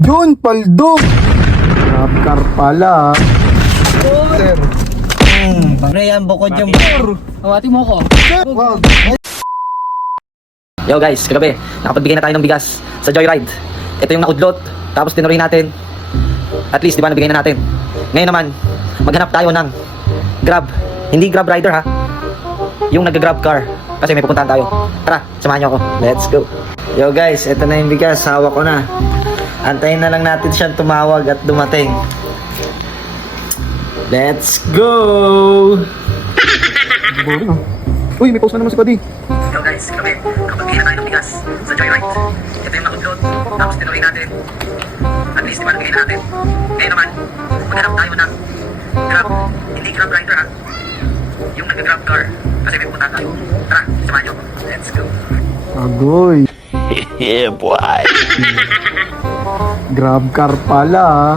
Yun, paldo. Grab car pala. Sir. Pre, yan bukod yung awati mo ko. Sir, wag. Yo guys, kagabi, nakapagbigay na tayo ng bigas sa Joyride. Ito yung naudlot, tapos tinuloy natin. At least, di ba, nabigay na natin. Ngayon naman, maghanap tayo ng Grab. Hindi Grab rider ha. Yung nag-Grab car. Kasi may pupuntahan tayo. Tara, samahan nyo ako. Let's go. Yo guys, ito na yung bigas. Hawak ko na. Antayin na lang natin siyang tumawag at dumating. Let's go! Boring ah. Uy, may post na naman si Padi. Yo guys, kagabi, nakapagbigay na tayo ng bigas sa Joyride. Ito yung naudlot, tapos tinuloy natin. At least, di ba, nabigay na natin. Ngayon naman, maghanap tayo ng Grab. Hindi Grab rider ha. Yung nag-Grab car. Kasi may pupuntahan tayo. Tara, samahan nyo ako. Let's go. Agoy. Yeah, boy. Grab car pala ah.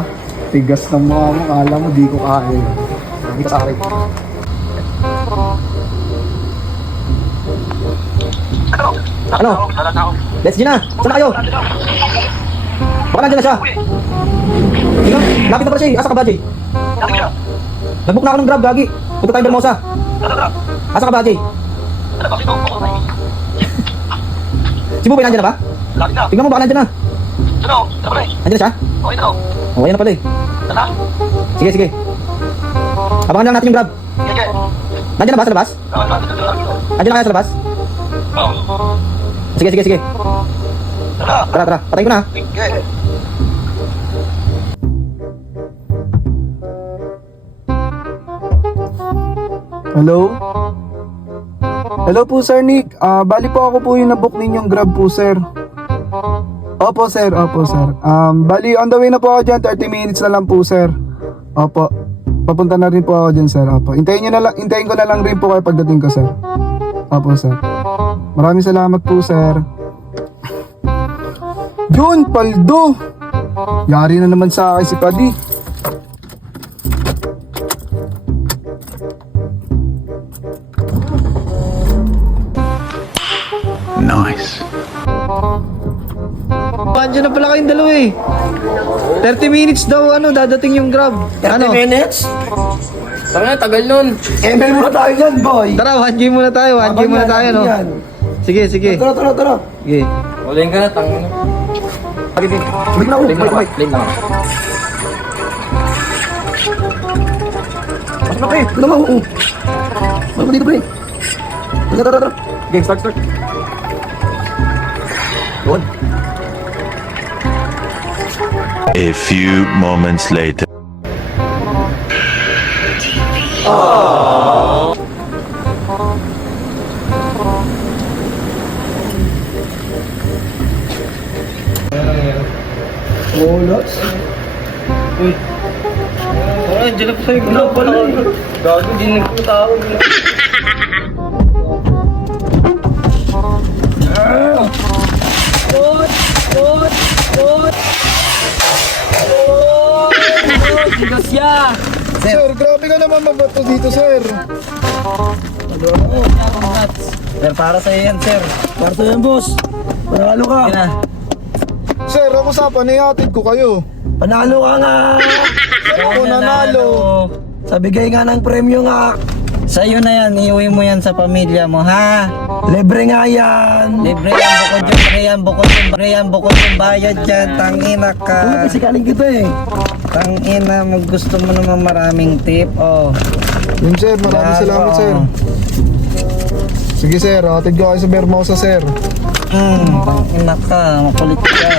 Tigas ng mukha mo. Kala mo di ko kaya. Sabi ka sa akin. Ano? Let's go na! Saan na kayo? Baka nandiyan na siya. Tingnan, lapit na pala siya eh. Asa ka ba, Jay? Nag-book na ako ng Grab, gagi. Punta tayo Bermosa. Asa ka ba, Jay? Si Bubay nandiyan na ba? Tingnan mo, baka nandiyan na. Nandiyan na siya? Oo, yan na pala eh. Sige, sige. Abangan lang natin yung Grab. Nandiyan na ba sa labas? Nandiyan na kaya sa labas? Sige, sige, sige. Tara, tara. Patayin ko na. Hello? Hello po Sir Nick. Bali po ako po yung nabook ninyong Grab po sir. Opo sir, opo sir. Bali on the way na po ako dyan. 30 minutes na lang po sir. Opo. Papunta na rin po ako dyan sir. Opo. Hintayin ko na lang rin po kayo pagdating ko sir. Opo sir. Maraming salamat po sir. Yun, paldo. Yari na naman sa akin si Padi. Nice. Andiyan na pala kayong dalawa eh. 30 minutes daw dadating yung Grab. 30 minutes? Tama na, tagal nun. ML muna tayo dyan, boy. Tara, 1G muna tayo. 1G muna tayo, no? Sige, sige. Tara, tara, tara. Sige. Uling ka na, tangin. Wait na ako, wait. Lane lang. Pasok na pre, ano mo? Ano dito pre? Tara, tara, tara. Game, start. Good. A few moments later. Bolas. Wala, andiyan na pa sa'yo. Wala pala. Gago, di nagpatawag. Sir, grabe ka naman mabato dito sir. Sir, para sa'yo yan, sir. Para sa'yo yan, boss. Panalo ka. Yan na. Sir, ang usapan, ihatid ko kayo. Panalo ka nga. Ako nanalo. Sa bigay nga ng premyo nga. Sa'yo na yan, iuwi mo yan sa pamilya mo, ha? Libre nga yan. Libre yan, bukod yung bukod yung bayad dyan. Tangina ka. Kasi kaling kita eh. Tangina mo, gusto mo naman maraming tip, oh. Yun sir, maraming salamat sir. Sige sir, hatid ko kayo sa Bermosa sir. Tangina ka, makulit ka.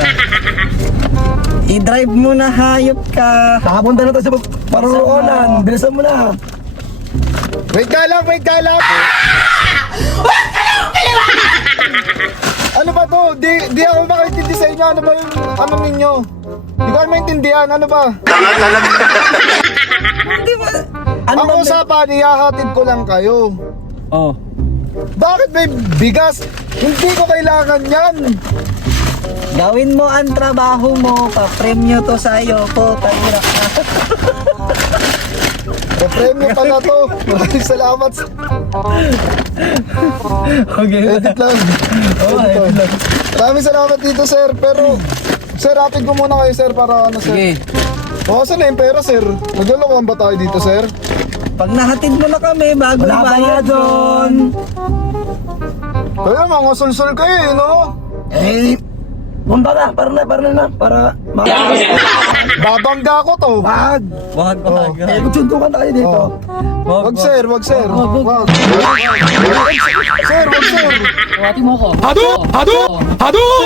I-drive mo na, hayop ka. Nakapunta na tayo sa paruroonan. Bilisan mo na. Wait ka lang, wait ka lang! Ano ba to? Di ako makaintindi sa inyo. Ano ba yung ano ninyo? Di ko maintindihan. Ano ba? Ang usapan, ihahatid ko lang kayo. Oh. Bakit may bigas? Hindi ko kailangan yan. Gawin mo ang trabaho mo, pa-premyo to sa'yo po, tangina ka. Pa-premyo pala to. Maraming salamat. Okay. Edit lang. Oh, Edit lang. edit lang. Maraming salamat dito sir. Pero Sir, atid ko muna kayo, sir, para ano, sir. Sige. O, saan na yung pera, sir? Naglalakuan ba tayo dito, sir? Pag nahatid mo na kami, bago bayad doon. Kaya mga sulsul kayo, eh, no? Eh, punta na, para Babangga ko to. Wag, Eh, magsuntukan tayo dito. Oh. Wag, sir, wag, sir. Wag. Sir, wag, sir. Tawati mo ko.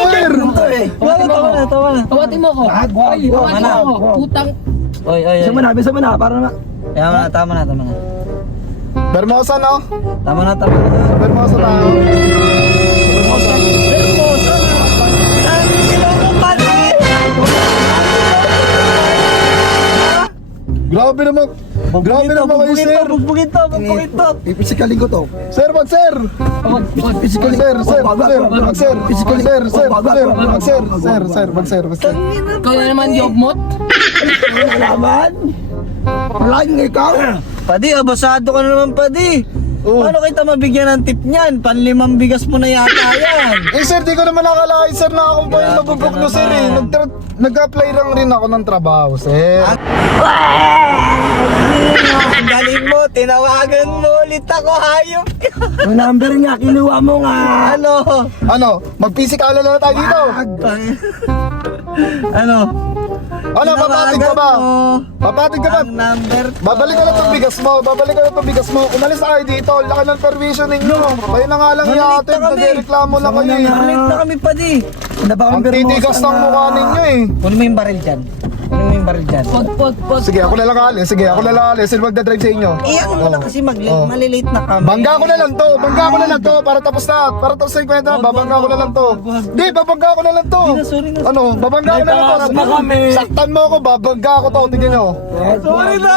Sir! Tawa na. Tawati mo ko. Wag. Tawati mo ko. Putang. Oy. Bisa mo na, para na. Tama na. Bermosa, no? Tama na. Bermosa tayo. Bermosa. Hermosa na. Sino mo pati? Grabe naman. Grabe naman kayo, sir. Bugbugin to. Ipisikalin ko to. Sir, wag, sir. Physically, sir, wag, sir. Physically, sir, wag, sir. Ikaw na naman, Jobmot. Alaman? Walang ikaw. Padi, abasado ka na naman, Padi. Oo. Paano kita mabigyan ng tip niyan? Panlimang bigas mo na yata yan. Eh, sir, di ko naman nakalakay, sir, na ako pa yung nabubok nyo, sir, eh. Nag-apply lang rin ako ng trabaho, sir. Ang galing mo, tinawagan mo ulit ako, hayop ka. Yung number nga, kinuha mo nga. Ano? Mag-physical na tayo dito. Ano? Ano, papatid ka ba? Papatid ka ba? Ang number ko. Babalik ka lang itong bigas mo. Umalis na kayo dito. Laki ng permission ninyo. Kayo na nga lang iatid. Nalilita kami. Nagreklamo lang kayo, eh. Late na kami, Padi. Ano ba Ang titigas ng mukha ninyo, eh. Kunin mo yung baril dyan. Pag. Sige, ako na lang alis. Sino magdadrive sa inyo? Iyan mo na kasi malilate na kami. Bangga ko na lang to. Para tapos na. Para tapos na yung kwenta. Babangga ko na lang to. Di, babangga ko na lang to. Sorry na. Ano? Babangga ko na lang to. May pangarap na kami. Saktan mo ako, babangga ko to. Tingnan nyo. Sorry na!